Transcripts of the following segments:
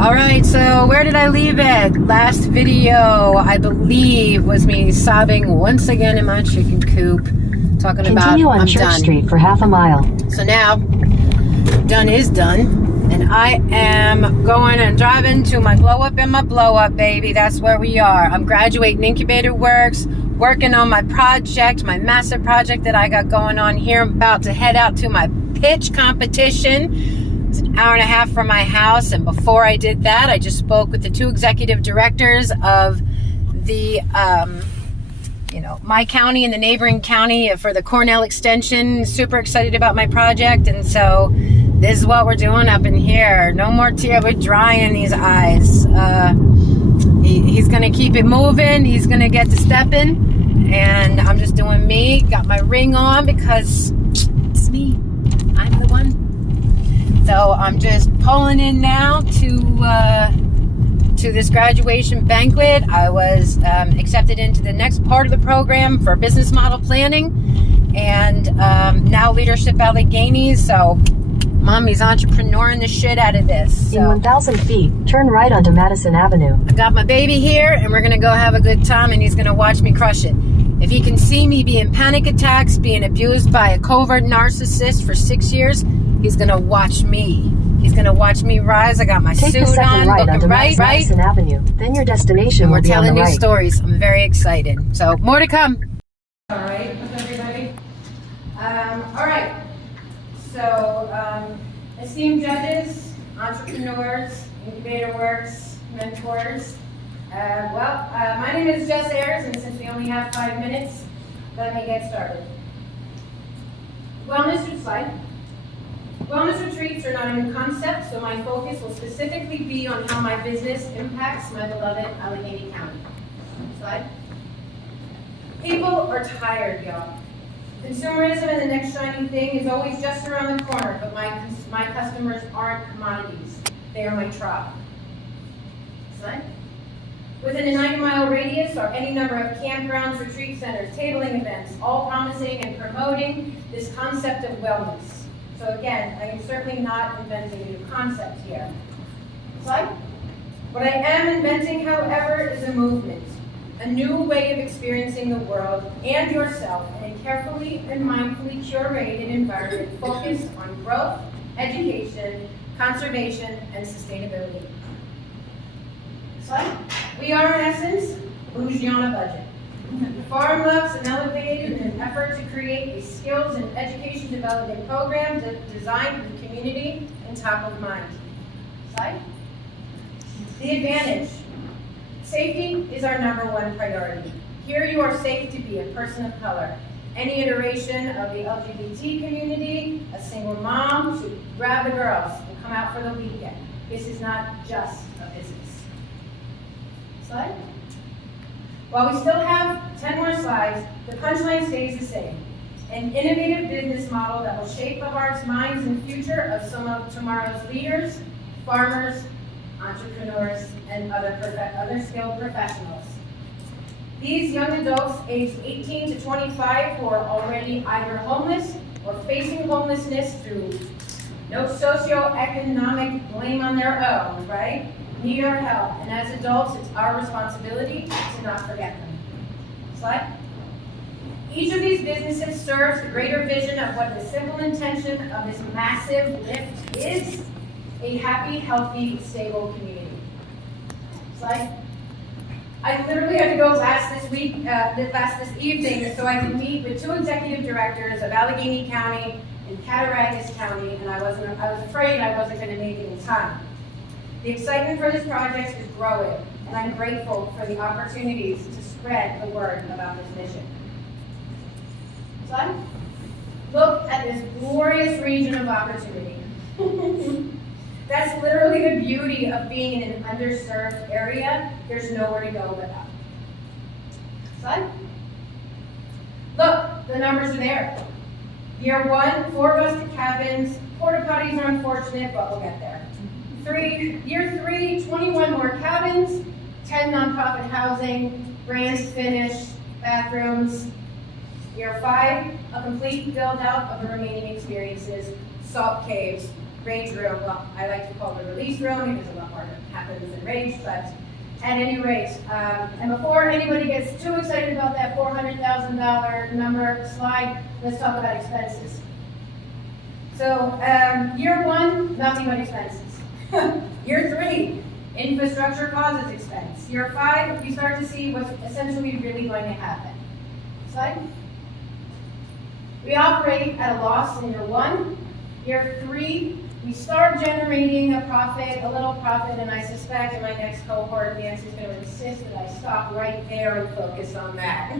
All right, so where did I leave it? Last video, I believe, was me sobbing once again in my chicken coop, talking about Continue on I'm Church done. Street for half a mile. So now, done is done, and I am going and driving to my glow up and my blow up, baby. That's where we are. I'm graduating Incubator Works, working on my project, my massive project that I got going on here. I'm about to head out to my pitch competition. It's an hour and a half from my house, and before I did that, I just spoke with the two executive directors of the, my county and the neighboring county for the Cornell extension. Super excited about my project, and so this is what we're doing up in here. No more tears. We're drying these eyes. He's gonna keep it moving. He's gonna get to stepping, and I'm just doing me. Got my ring on because it's me. I'm the one. So I'm just pulling in now to this graduation banquet. I was accepted into the next part of the program for business model planning, and now leadership Alleghenies. So mommy's entrepreneuring the shit out of this. So In 1,000 feet, turn right onto Madison Avenue. I got my baby here, and we're gonna go have a good time, and he's gonna watch me crush it. If he can see me being panic attacks, being abused by a covert narcissist for 6 years, he's gonna watch me. He's gonna watch me rise. I got my Take suit the second on, right looking onto Madison Avenue. Then your destination and will we're be on telling the new right. stories. I'm very excited. So more to come. All right, with everybody. All right. So, esteemed judges, entrepreneurs, Incubator Works, mentors. My name is Jess Ayers, and since we only have 5 minutes, let me get started. Wellness retreats are not a new concept, so my focus will specifically be on how my business impacts my beloved Allegheny County. Slide. People are tired, y'all. Consumerism and the next shiny thing is always just around the corner, but my customers aren't commodities. They are my tribe. Slide. Within a 90-mile radius are any number of campgrounds, retreat centers, tabling events, all promising and promoting this concept of wellness. So again, I am certainly not inventing a new concept here. Slide. What I am inventing, however, is a movement, a new way of experiencing the world and yourself in a carefully and mindfully curated environment focused on growth, education, conservation, and sustainability. Slide. We are, in essence, bougie on a budget. Farm Lux and elevated in an effort to create a skills and education development program designed for the community and top of mind. Slide. The advantage. Safety is our #1 priority. Here you are safe to be a person of color. Any iteration of the LGBT community, a single mom should grab the girls and come out for the weekend. This is not just a business. Slide. While we still have 10 more slides, the punchline stays the same. An innovative business model that will shape the hearts, minds, and future of some of tomorrow's leaders, farmers, entrepreneurs, and other skilled professionals. These young adults aged 18 to 25 who are already either homeless or facing homelessness through no socioeconomic blame on their own, right? Need our help, and as adults, it's our responsibility to not forget them. Slide. Each of these businesses serves the greater vision of what the simple intention of this massive lift is: a happy, healthy, stable community. Slide. I literally had to go this evening, so I could meet with two executive directors of Allegheny County and Cattaraugus County, and I was afraid I wasn't going to make it in time. The excitement for this project is growing, and I'm grateful for the opportunities to spread the word about this mission. Slide. Look at this glorious region of opportunity. That's literally the beauty of being in an underserved area. There's nowhere to go but up. Slide. Look, the numbers are there. Year 1, 4 busted cabins. Porta potties are unfortunate, but we'll get there. Year 3, 21 more cabins, 10 nonprofit housing, brands finished, bathrooms. Year 5, a complete build out of the remaining experiences, salt caves, rage room, well, I like to call it the release room because a lot more happens in rage, but at any rate, and before anybody gets too excited about that $400,000 number slide, let's talk about expenses. So, year one, nothing but expenses. Year three, infrastructure causes expense. Year five, you start to see what's essentially really going to happen. Slide. We operate at a loss in year one. Year three, we start generating a profit, a little profit, and I suspect in my next cohort, Nancy's going to insist that I stop right there and focus on that.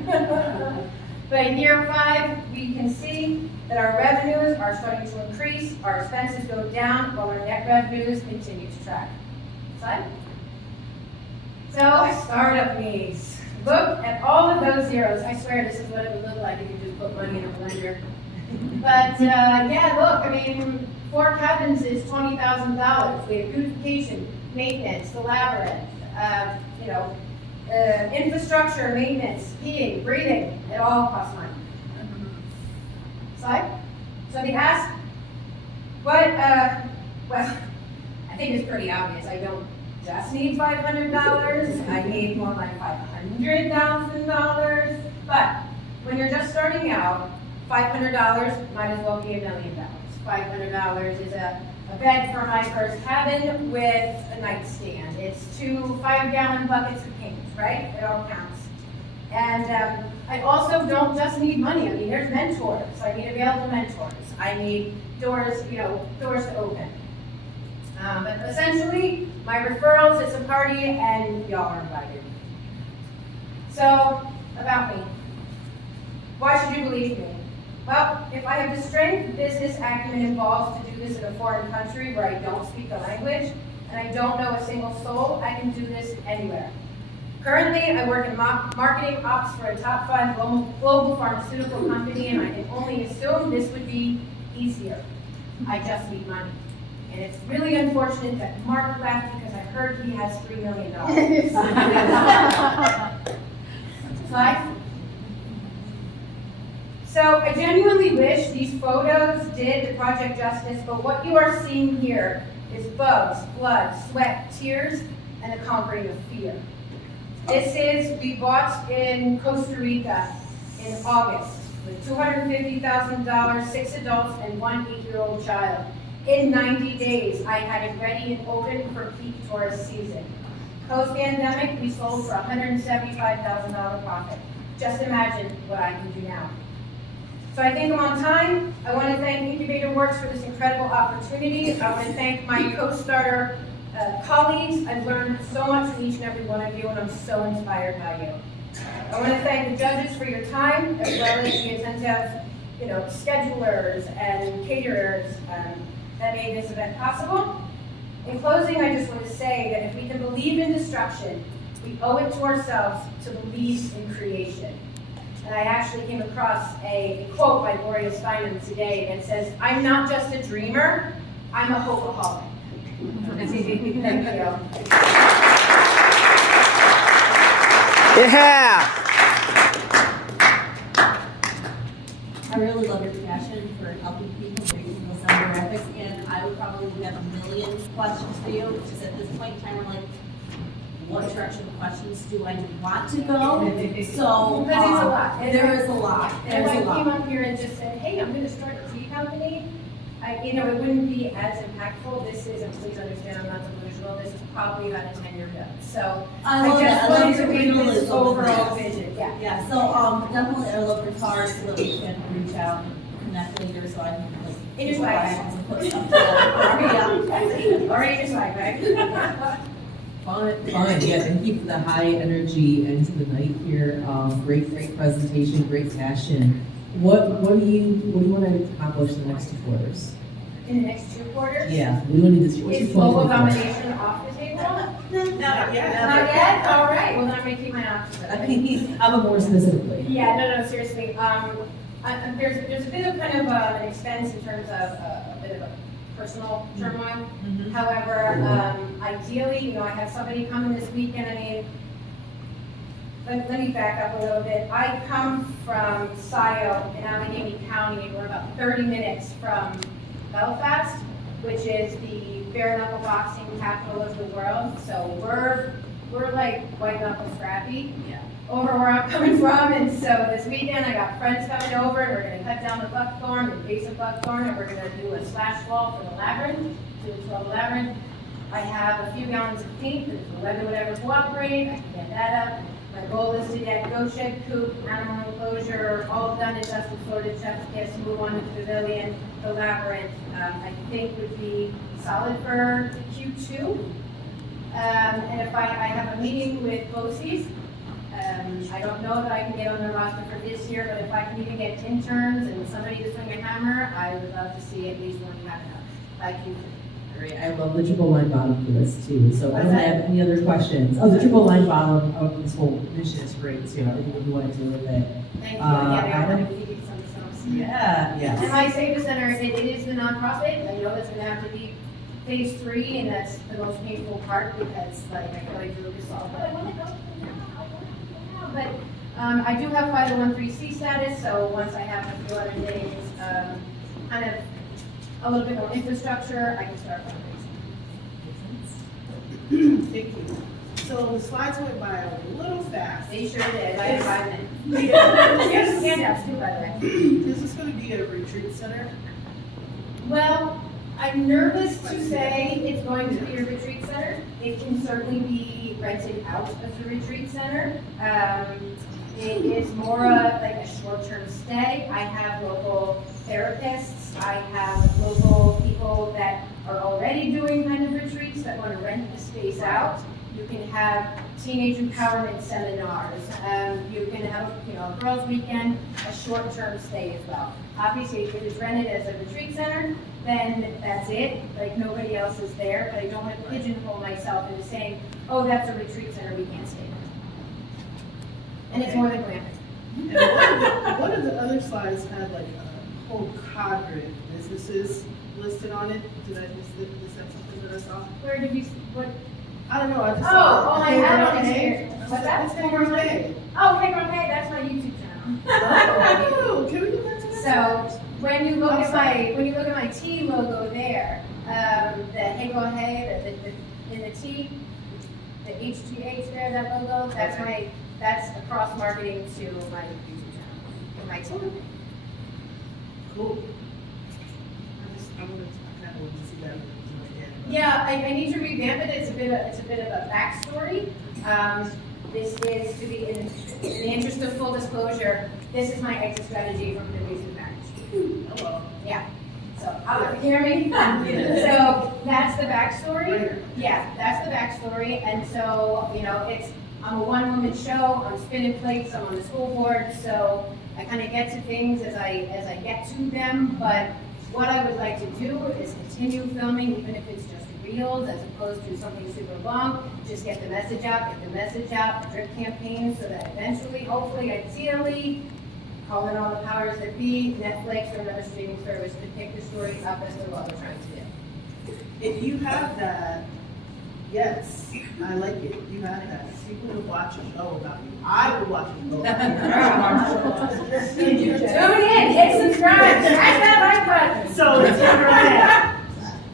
But in year five, we can see that our revenues are starting to increase, our expenses go down, while our net revenues continue to track. Slide. So, startup needs. Look at all of those zeros. I swear this is what it would look like if you just put money in a blender. But yeah, look, I mean, 4 cabins is $20,000. We have beautification, maintenance, the labyrinth, infrastructure, maintenance, heating, breathing. It all costs money. Slide. So they ask, what? Well, I think it's pretty obvious. I don't just need $500. I need more like $500,000. But when you're just starting out, $500 might as well be $1 million. $500 is a bed for my first cabin with a nightstand. It's 2 5-gallon buckets of paint, right? It all counts. And I also don't just need money. I mean, there's mentors. I need available mentors. I need doors to open. But essentially, my referrals, it's a party, and y'all are invited. So, about me. Why should you believe me? Well, if I have the strength, business acumen involved to do this in a foreign country where I don't speak the language, and I don't know a single soul, I can do this anywhere. Currently, I work in marketing ops for a top 5 global pharmaceutical company, and I can only assume this would be easier. I just need money. And it's really unfortunate that Mark left because I heard he has $3 million. Slide. So I genuinely wish these photos did the project justice, but what you are seeing here is bugs, blood, sweat, tears, and the conquering of fear. We bought in Costa Rica in August with $250,000, 6 adults, and 1 8-year-old child. In 90 days, I had it ready and open for peak tourist season. Post-pandemic, we sold for $175,000 profit. Just imagine what I can do now. So I think I'm on time. I want to thank Incubator Works for this incredible opportunity. I want to thank my co-starter colleagues. I've learned so much from each and every one of you, and I'm so inspired by you. I want to thank the judges for your time, as well as the attentive, schedulers and caterers that made this event possible. In closing, I just want to say that if we can believe in destruction, we owe it to ourselves to believe in creation. And I actually came across a quote by Gloria Steinem today that says, "I'm not just a dreamer, I'm a hopeaholic." Thank you. Yeah! I really love your passion for helping people, raising those demographics, and I would probably have a million questions for you, because at this point in time, we're like, what direction of questions do I want to go? So, Because it's a lot. There is a lot. And There's if a I came lot. up here and just said, hey, I'm gonna start a tea company, it wouldn't be as impactful. This is, and please understand, I'm not delusional, this is probably about a 10-year go. So, I love just that. I wanted love to your read this realism. overall vision, yeah. Yeah, so, definitely I love your cards so that we can reach out and connect later, so I can like. In your swag bag. and put stuff together. Already in your swag bag. Fun, yeah, thank you for the high energy end to the night here. Great presentation, great passion. What do you want to accomplish in the next 2 quarters? In the next 2 quarters? Yeah, we want to do, what's Is your global 2024? domination off the table? Not yet. Not yet? All right, well, then I'm gonna keep my options open. I'm a more specifically. Yeah, no, seriously. There's a bit of kind of an expense in terms of a bit of a personal turmoil. However, ideally, I have somebody coming this weekend. Let me back up a little bit. I come from Scioto in Allegheny County, and we're about 30 minutes from Belfast, which is the bare knuckle boxing capital of the world. So we're like white knuckle scrappy. Yeah. Over where I'm coming from, and so this weekend I got friends coming over, and we're gonna cut down the buckthorn, the base of buckthorn, and we're gonna do a slash wall for the labyrinth, to install the labyrinth. I have a few gallons of paint, if the weather would ever cooperate, I can get that up. My goal is to get goat shed, coop, animal enclosure, all done and dusted, sorted, chef's kiss, move on to the pavilion, the labyrinth, I think would be solid for Q2. And if I have a meeting with BOCES, I don't know that I can get on the roster for this year, but if I can even get interns and somebody to swing a hammer, I would love to see at least one cabinet by Q3. Great, I love the triple line bottom for this too, so I don't What's that? have any other questions. Oh, the triple line bottom of this whole mission is great too, everything that you want to do with it. Thank you. I Yeah, we don't- are going to some stuff. Yeah, And yes. my Save the Center, it is the nonprofit. I know it's gonna have to be phase 3, and that's the most painful part, because like, I feel like Lucas saw, but I wanna go now, I wanna go now. But, I do have 501(c) status, so once I have a few other days, kind of a little bit more infrastructure, I can start fundraising. Thank you. So the slides went by a little fast. They sure did, I have 5 minutes. Yeah. Here's some handouts too, by the way. Is this gonna be a retreat center? Well, I'm nervous to say it's going to be a retreat center. It can certainly be rented out as a retreat center. It is more like a short-term stay. I have local therapists. I have local people that are already doing kind of retreats that want to rent the space out. You can have teenage empowerment seminars. You can have, a girls' weekend, a short-term stay as well. Obviously, if it's rented as a retreat center, then that's it. Like, nobody else is there, but I don't want to pigeonhole myself into saying, oh, that's a retreat center, we can't stay there. And it's more than glamping. And one of the other slides had like a whole cadre of businesses listed on it. Did I is that something that I saw? Where did you, what? I don't know, I just Oh, saw. all I Hey, have Girl on Hey. here. What's that? It's Hey Girl Hey. Oh, hey, girl, hey, that's my YouTube channel. Oh, can we do that together? So when you look at my T logo there, the Hey Girl Hey, the in the T, the HGH there, that logo, that's a cross marketing to my YouTube channel, and my team. Cool. I kind of want to see that. Yeah, I need to revamp it. It's a bit of a backstory. This is to be in the interest of full disclosure. This is my exit strategy from an abusive marriage. Hello. Yeah. So, can you hear me? So that's the backstory. Yeah, that's the backstory. And so, I'm a one-woman show. I'm spinning plates. I'm on the school board. So I kind of get to things as I get to them. But what I would like to do is continue filming, even if it's just reels, as opposed to something super long. Just get the message out. A drip campaign, so that eventually, hopefully, ideally, calling all the powers that be, Netflix or another streaming service could pick the story up as to what we're trying to do. If you have that, yes, I like it. You have that. People would watch a show about you. I would watch a show about you. Tune in, hit subscribe, smash that like button. So it's Hey Girl Hey.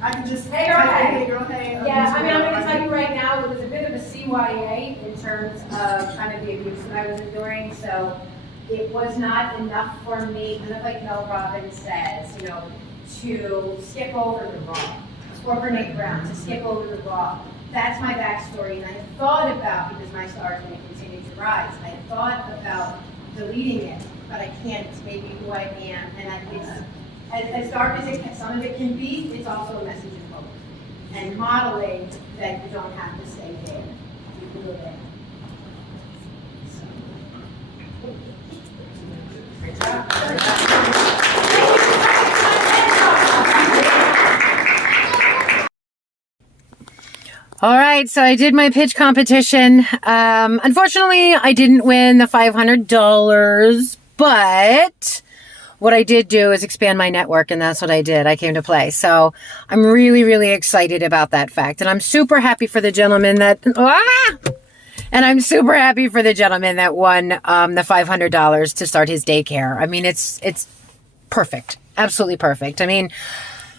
I can just Hey Girl type in Hey. Hey Girl Hey. Yeah, I'm gonna tell you right now, it was a bit of a CYA in terms of kind of the abuse that I was enduring, so it was not enough for me, kind of like Mel Robbins says, to skip over the raw. Or Brene Brown, to skip over the raw. That's my backstory, and I had thought about, because my star is going to continue to rise, I had thought about deleting it, but I can't. It's made me who I am, and it's, as dark as some of it can be, it's also a message of hope. And modeling that you don't have to stay there. You can go there. Great job. All right, so I did my pitch competition. Unfortunately, I didn't win the $500, but what I did do is expand my network, and that's what I did. I came to play. So I'm really, really excited about that fact. And I'm super happy for the gentleman that, and I'm super happy for the gentleman that won the $500 to start his daycare. I mean, it's perfect. Absolutely perfect. I mean,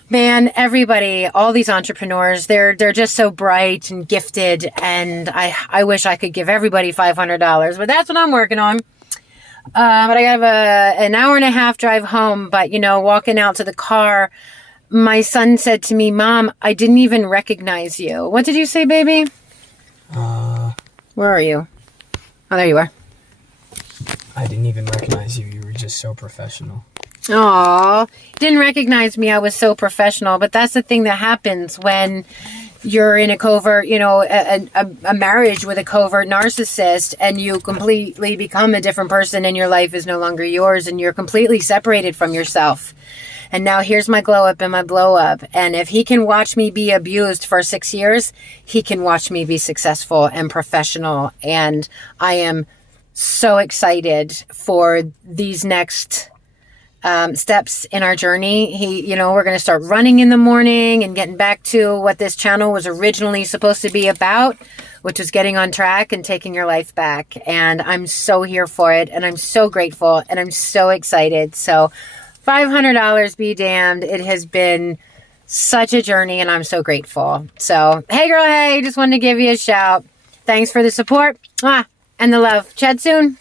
Man, everybody, all these entrepreneurs, they're just so bright and gifted, and I wish I could give everybody $500, but that's what I'm working on. But I have an hour and a half drive home, but walking out to the car, my son said to me, Mom, I didn't even recognize you. What did you say, baby? Where are you? Oh, there you are. I didn't even recognize you. You were just so professional. Aw, didn't recognize me. I was so professional. But that's the thing that happens when you're in a covert, a marriage with a covert narcissist, and you completely become a different person and your life is no longer yours and you're completely separated from yourself. And now here's my glow up and my blow up. And if he can watch me be abused for 6 years, he can watch me be successful and professional. And I am so excited for these next steps in our journey. We're going to start running in the morning and getting back to what this channel was originally supposed to be about, which is getting on track and taking your life back. And I'm so here for it. And I'm so grateful and I'm so excited. So $500 be damned. It has been such a journey and I'm so grateful. So, hey girl, hey, just wanted to give you a shout. Thanks for the support and the love. Chat soon.